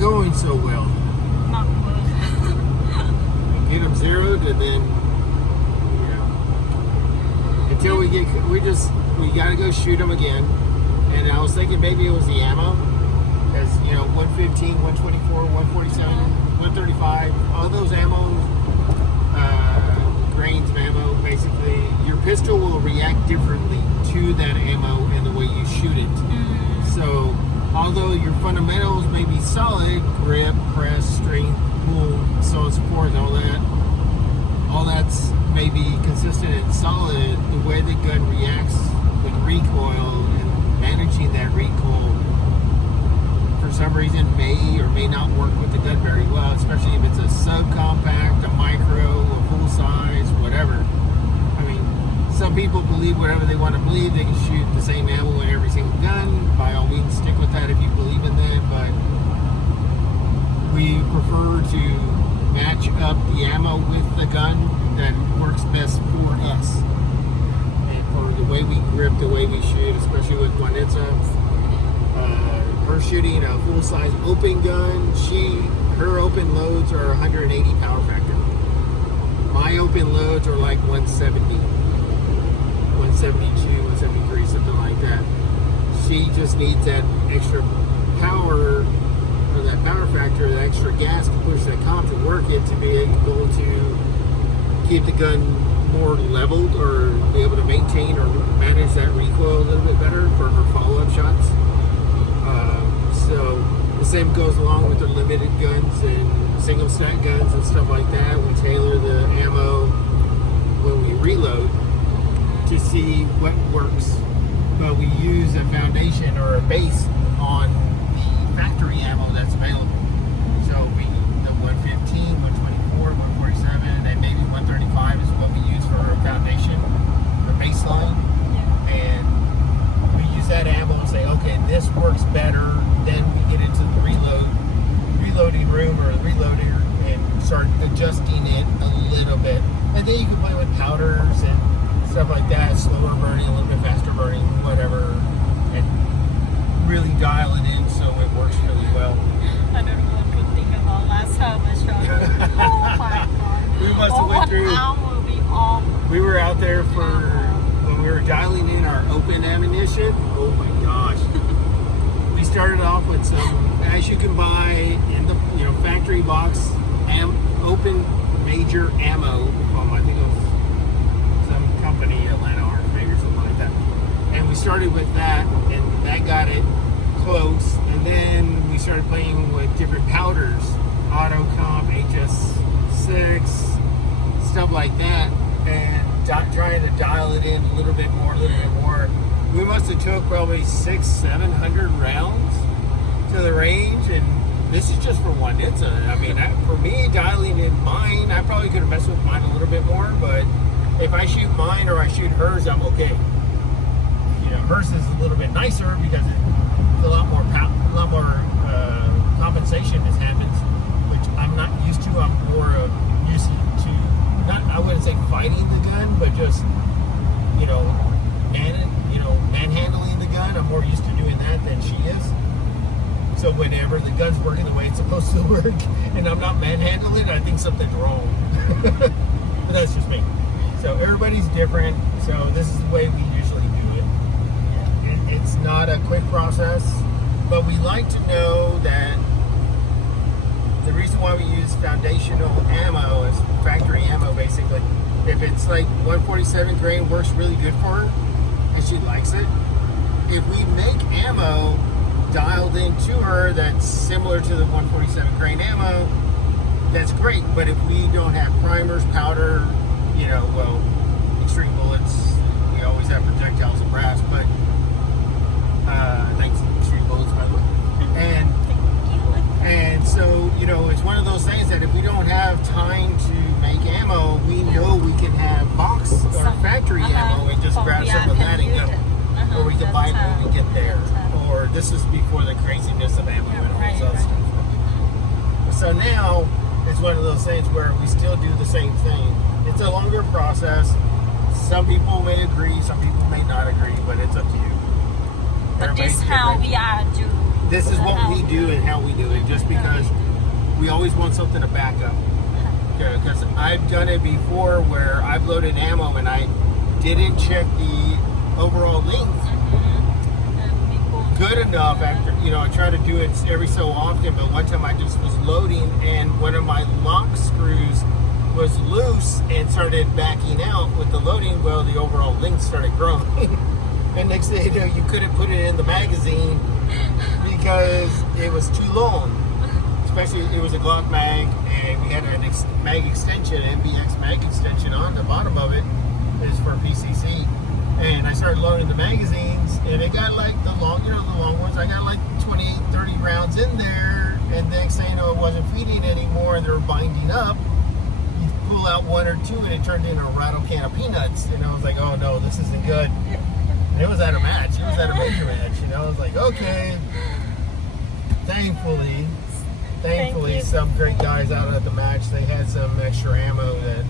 going so well. Not good. Get them zeroed, and then until we gotta go shoot them again. And I was thinking maybe it was the ammo, as 115, 124, 147, 135, all those ammo grains of ammo. Basically, your pistol will react differently to that ammo and the way you shoot it. So, although your fundamentals may be solid, grip, press, strength, pull, so on and so forth, all that's maybe consistent and solid, the way the gun reacts with recoil and managing that recoil for some reason may or may not work with the gun very well, especially if it's a subcompact, a micro, a full size, whatever. I mean, some people believe whatever they want to believe. They can shoot the same ammo in every single gun. By all means, stick with that if you believe in that, but we prefer to match up the ammo with the gun that works best for us. And for the way we grip, the way we shoot, especially with Wannitsa, her shooting a full-size open gun, her open loads are 180 power factor. My open loads are like 170, 172, 173, something like that. She just needs that extra power, or that power factor, that extra gas to push that comp to work it, to be able to keep the gun more leveled or be able to maintain or manage that recoil a little bit better for her follow-up shots. So the same goes along with the limited guns and single stack guns and stuff like that. We tailor the ammo when we reload to see what works. But we use a foundation or a base on the factory ammo that's available. So the 115, 124, 147, and maybe 135 is what we use for our foundation, the baseline. And we use that ammo and say, okay, this works better. Then we get into the reloading room or the reloader and start adjusting it a little bit. And then you can play with powders and stuff like that, slower burning, a little bit faster burning, whatever, and really dial it in so it works really well. I don't know what to think about last time I shot. Oh my god. We must have went through. We were out there when we were dialing in our open ammunition. Oh my gosh. We started off with some, as you can buy in the factory box, open major ammo from, I think it was some company, Atlanta Arms maybe or something like that. And we started with that, and that got it close. And then we started playing with different powders, Auto Comp, HS6, stuff like that, and trying to dial it in a little bit more. We must have took probably 600-700 rounds to the range, and this is just for Wannitsa. I mean, for me, dialing in mine, I probably could have messed with mine a little bit more, but if I shoot mine or I shoot hers, I'm okay. Hers is a little bit nicer because it's a lot more compensation is happens, which I'm not used to. I'm more used to, I wouldn't say fighting the gun, but just, manhandling the gun. I'm more used to doing that than she is. So whenever the gun's working the way it's supposed to work and I'm not manhandling it, I think something's wrong. But that's just me. So everybody's different. So this is the way we usually do it. It's not a quick process, but we like to know that the reason why we use foundational ammo is factory ammo, basically. If it's like 147 grain works really good for her and she likes it, if we make ammo dialed into her that's similar to the 147 grain ammo, that's great. But if we don't have primers, powder, extreme bullets, we always have projectiles and brass, but thanks extreme bullets, by the way. And so, it's one of those things that if we don't have time to make ammo, we know we can have box or factory ammo and just grab some of that and go. Or we can buy it when we get there. Or this is before the craziness of ammo and all this other stuff. So now, it's one of those things where we still do the same thing. It's a longer process. Some people may agree, some people may not agree, but it's up to you. But this how we are do this is what we do and how we do it, just because we always want something to back up. Because I've done it before where I've loaded ammo and I didn't check the overall length good enough after, I try to do it every so often, but one time I just was loading and one of my lock screws was loose and started backing out with the loading. Well, the overall length started growing. And next thing you know, you couldn't put it in the magazine because it was too long. Especially, it was a Glock mag, and we had an mag extension, MBX mag extension on the bottom of it is for PCC. And I started loading the magazines, and it got like the long ones. I got like 28, 30 rounds in there, and next thing you know, it wasn't feeding anymore, and they were binding up. You pull out one or two, and it turned into a rattle can of peanuts. And I was like, oh no, this isn't good. And it was at a match. It was at a major match. I was like, okay. Thankfully, some great guys out at the match, they had some extra ammo that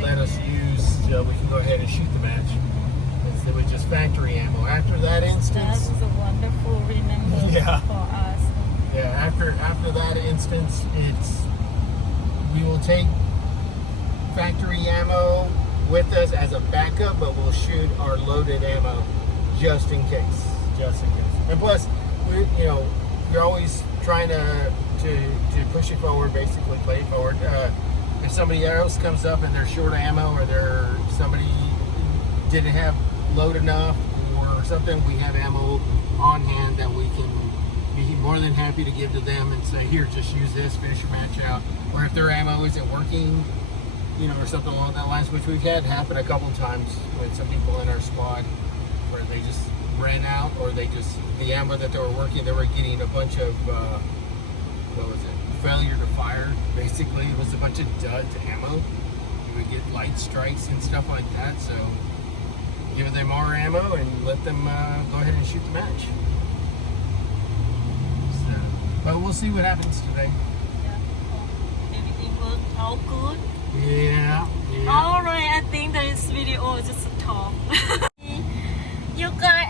let us use, so we can go ahead and shoot the match. It was just factory ammo. After that instance, that was a wonderful remember for us. Yeah, after that instance, we will take factory ammo with us as a backup, but we'll shoot our loaded ammo just in case. And plus, we're always trying to push it forward, basically play it forward. If somebody else comes up and they're short ammo, or somebody didn't have load enough or something, we have ammo on hand that we can be more than happy to give to them and say, here, just use this, finish your match out. Or if their ammo isn't working, or something along that lines, which we've had happen a couple times with some people in our squad where they just ran out, or the ammo that they were working, they were getting a bunch of failure to fire. Basically, it was a bunch of dud ammo. You would get light strikes and stuff like that, so give them more ammo and let them go ahead and shoot the match. So, but we'll see what happens today. Yeah. Everything worked all good. Yeah. Alright, I think this video is just a talk. You guys